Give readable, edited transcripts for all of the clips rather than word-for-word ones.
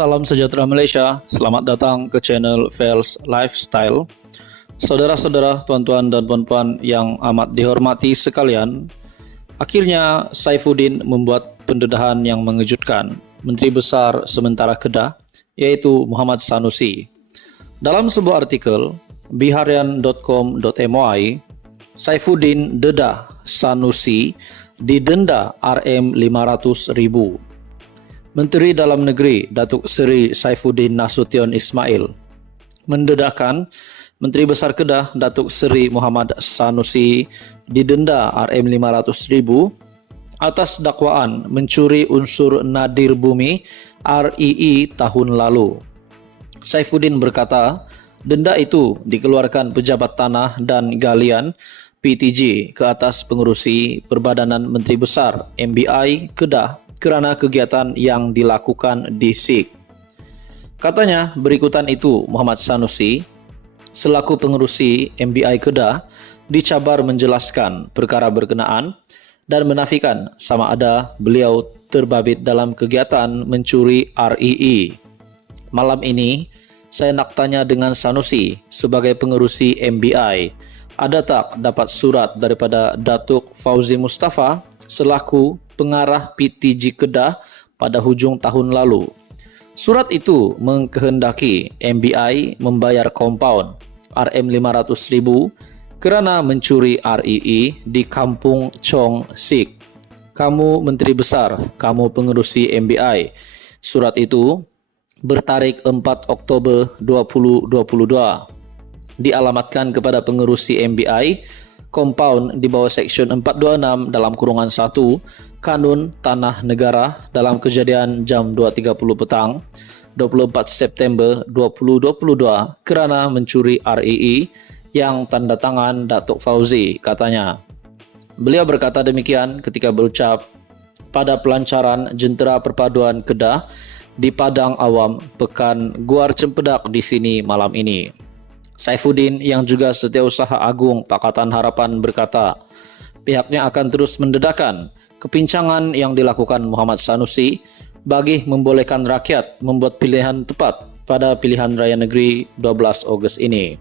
Salam sejahtera Malaysia, selamat datang ke channel Fels Lifestyle. Saudara-saudara, tuan-tuan dan puan-puan yang amat dihormati sekalian, akhirnya Saifuddin membuat pendedahan yang mengejutkan Menteri Besar sementara Kedah, yaitu Muhammad Sanusi. Dalam sebuah artikel, biharian.com.my, Saifuddin dedah Sanusi didenda Rm500.000. Menteri Dalam Negeri Datuk Seri Saifuddin Nasution Ismail mendedahkan Menteri Besar Kedah Datuk Seri Muhammad Sanusi didenda Rm500.000 atas dakwaan mencuri unsur nadir bumi REE tahun lalu. Saifuddin berkata, denda itu dikeluarkan Pejabat Tanah dan Galian PTG ke atas pengerusi Perbadanan Menteri Besar MBI Kedah kerana kegiatan yang dilakukan di SIG. Katanya, berikutan itu Muhammad Sanusi selaku pengerusi MBI Kedah dicabar menjelaskan perkara berkenaan dan menafikan sama ada beliau terbabit dalam kegiatan mencuri REE. Malam ini, saya nak tanya dengan Sanusi sebagai pengerusi MBI, ada tak dapat surat daripada Datuk Fauzi Mustafa selaku pengarah PTG Kedah pada hujung tahun lalu. Surat itu mengkehendaki MBI membayar kompaun Rm500.000 kerana mencuri REE di Kampung Chong SIG. Kamu Menteri Besar, kamu pengerusi MBI. Surat itu bertarik 4 Oktober 2022. Dialamatkan kepada pengerusi MBI, kompaun di bawah Seksyen 426 dalam kurungan 1 Kanun Tanah Negara dalam kejadian jam 2.30 petang 24 September 2022 kerana mencuri REE yang tanda tangan Datuk Fauzi, katanya. Beliau berkata demikian ketika berucap pada pelancaran Jentera Perpaduan Kedah di Padang Awam Pekan Guar Cempedak di sini malam ini. Saifuddin yang juga Setiausaha Agung Pakatan Harapan berkata, pihaknya akan terus mendedahkan kepincangan yang dilakukan Muhammad Sanusi bagi membolehkan rakyat membuat pilihan tepat pada pilihan raya negeri 12 Ogos ini.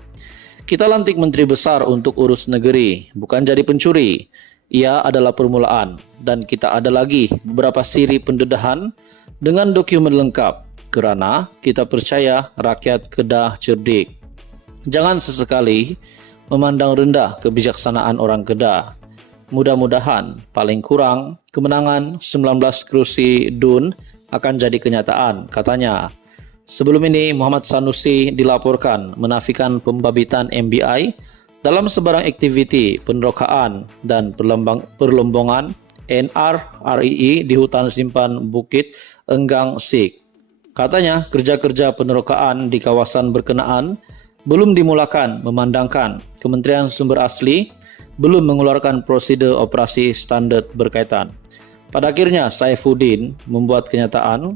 Kita lantik Menteri Besar untuk urus negeri, bukan jadi pencuri. Ia adalah permulaan dan kita ada lagi beberapa siri pendedahan dengan dokumen lengkap kerana kita percaya rakyat Kedah cerdik. Jangan sesekali memandang rendah kebijaksanaan orang Kedah. Mudah-mudahan paling kurang kemenangan 19 kerusi DUN akan jadi kenyataan, katanya. Sebelum ini Muhammad Sanusi dilaporkan menafikan pembabitan MBI dalam sebarang aktiviti penerokaan dan perlombongan NR-REE di hutan simpan Bukit Enggang SIG. Katanya kerja-kerja penerokaan di kawasan berkenaan belum dimulakan memandangkan Kementerian Sumber Asli belum mengeluarkan prosedur operasi standard berkaitan. Pada akhirnya Saifuddin membuat kenyataan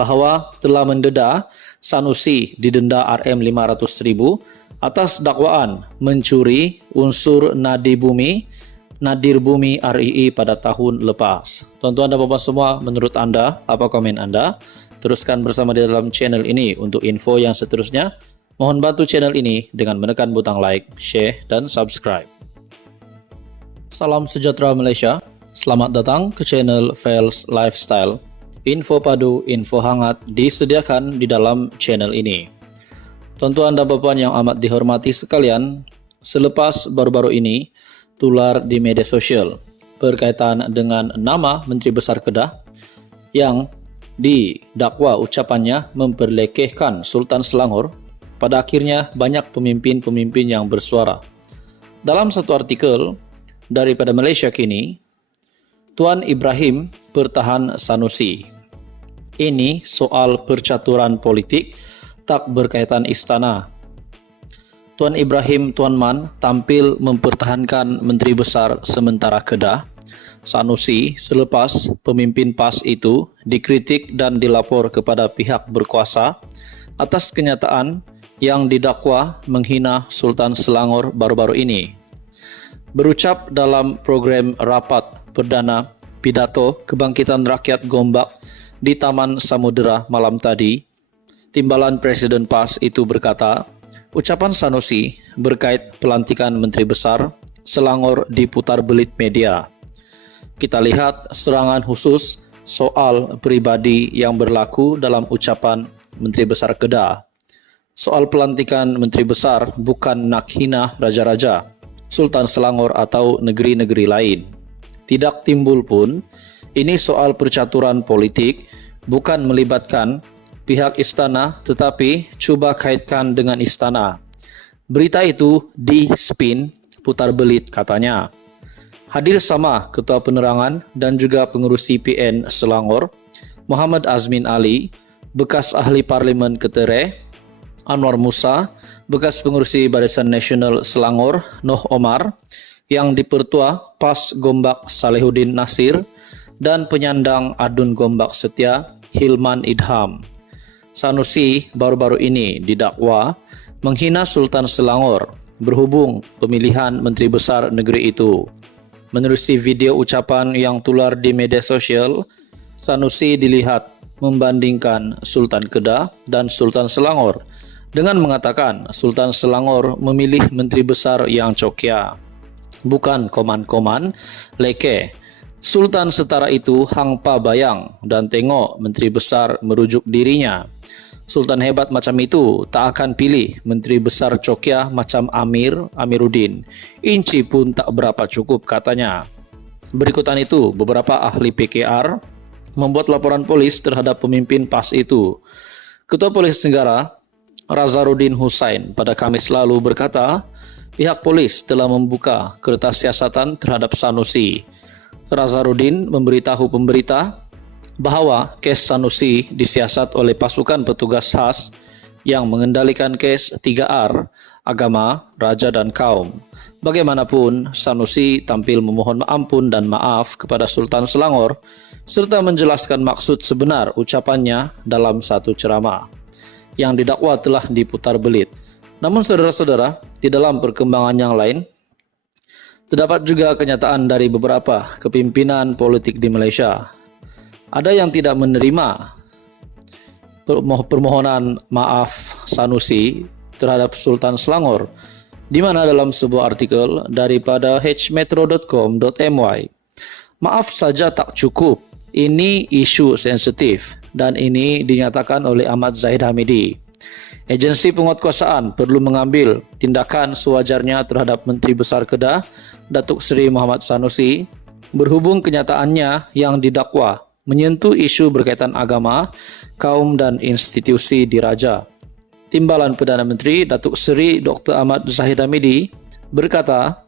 bahawa telah mendedah Sanusi didenda Rm500.000 atas dakwaan mencuri unsur nadir bumi REE pada tahun lepas. Tuan-tuan dan puan-puan semua, menurut anda, apa komen anda? Teruskan bersama di dalam channel ini untuk info yang seterusnya. Mohon bantu channel ini dengan menekan butang like, share dan subscribe. Salam sejahtera Malaysia. Selamat datang ke channel Fels Lifestyle. Info padu, info hangat disediakan di dalam channel ini. Tuan-tuan dan puan-puan yang amat dihormati sekalian, selepas baru-baru ini tular di media sosial berkaitan dengan nama Menteri Besar Kedah yang didakwa ucapannya memperlekehkan Sultan Selangor, pada akhirnya banyak pemimpin-pemimpin yang bersuara. Dalam satu artikel daripada Malaysia Kini, Tuan Ibrahim pertahan Sanusi. Ini soal percaturan politik tak berkaitan istana. Tuan Ibrahim Tuan Man tampil mempertahankan Menteri Besar sementara Kedah, Sanusi, selepas pemimpin PAS itu dikritik dan dilapor kepada pihak berkuasa atas kenyataan yang didakwa menghina Sultan Selangor baru-baru ini. Berucap dalam program rapat perdana pidato Kebangkitan Rakyat Gombak di Taman Samudera malam tadi. Timbalan Presiden PAS itu berkata, ucapan Sanusi berkait pelantikan Menteri Besar Selangor diputar belit media. Kita lihat serangan khusus soal pribadi yang berlaku dalam ucapan Menteri Besar Kedah. Soal pelantikan Menteri Besar bukan nak hina raja-raja, Sultan Selangor atau negeri-negeri lain. Tidak timbul pun, ini soal percaturan politik, bukan melibatkan pihak istana tetapi cuba kaitkan dengan istana. Berita itu di-spin, putar belit katanya. Hadir sama Ketua Penerangan dan juga pengurus CPN Selangor, Muhammad Azmin Ali, bekas ahli Parlimen Ketere, Anwar Musa, bekas pengurusi Barisan Nasional Selangor, Noh Omar, yang dipertua PAS Gombak Salehuddin Nasir, dan penyandang adun Gombak Setia, Hilman Idham. Sanusi baru-baru ini didakwa menghina Sultan Selangor berhubung pemilihan Menteri Besar negeri itu. Menerusi video ucapan yang tular di media sosial, Sanusi dilihat membandingkan Sultan Kedah dan Sultan Selangor dengan mengatakan Sultan Selangor memilih Menteri Besar yang cokia, bukan koman-koman leke. Sultan setara itu hangpa bayang dan tengok Menteri Besar merujuk dirinya. Sultan hebat macam itu tak akan pilih Menteri Besar cokia macam Amiruddin. Inci pun tak berapa cukup katanya. Berikutan itu, beberapa ahli PKR membuat laporan polis terhadap pemimpin PAS itu. Ketua Polis Negara Razaruddin Hussain pada Kamis lalu berkata, pihak polis telah membuka kertas siasatan terhadap Sanusi. Razaruddin memberitahu pemberita bahwa kes Sanusi disiasat oleh pasukan petugas khas yang mengendalikan kes 3R, agama, raja dan kaum. Bagaimanapun, Sanusi tampil memohon ampun dan maaf kepada Sultan Selangor serta menjelaskan maksud sebenar ucapannya dalam satu ceramah. Yang didakwa telah diputar belit. Namun saudara-saudara, di dalam perkembangan yang lain, terdapat juga kenyataan dari beberapa kepimpinan politik di Malaysia. Ada yang tidak menerima permohonan maaf Sanusi terhadap Sultan Selangor, di mana dalam sebuah artikel daripada hmetro.com.my, maaf saja tak cukup, ini isu sensitif, dan ini dinyatakan oleh Ahmad Zahid Hamidi. Agensi penguatkuasaan perlu mengambil tindakan sewajarnya terhadap Menteri Besar Kedah, Datuk Seri Muhammad Sanusi, berhubung kenyataannya yang didakwa menyentuh isu berkaitan agama, kaum dan institusi diraja. Timbalan Perdana Menteri Datuk Seri Dr. Ahmad Zahid Hamidi berkata,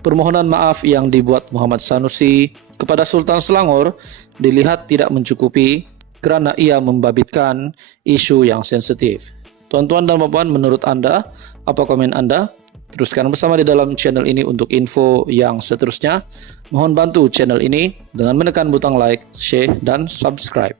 permohonan maaf yang dibuat Muhammad Sanusi kepada Sultan Selangor dilihat tidak mencukupi kerana ia membabitkan isu yang sensitif. Tuan-tuan dan puan-puan, menurut anda, apa komen anda? Teruskan bersama di dalam channel ini untuk info yang seterusnya. Mohon bantu channel ini dengan menekan butang like, share, dan subscribe.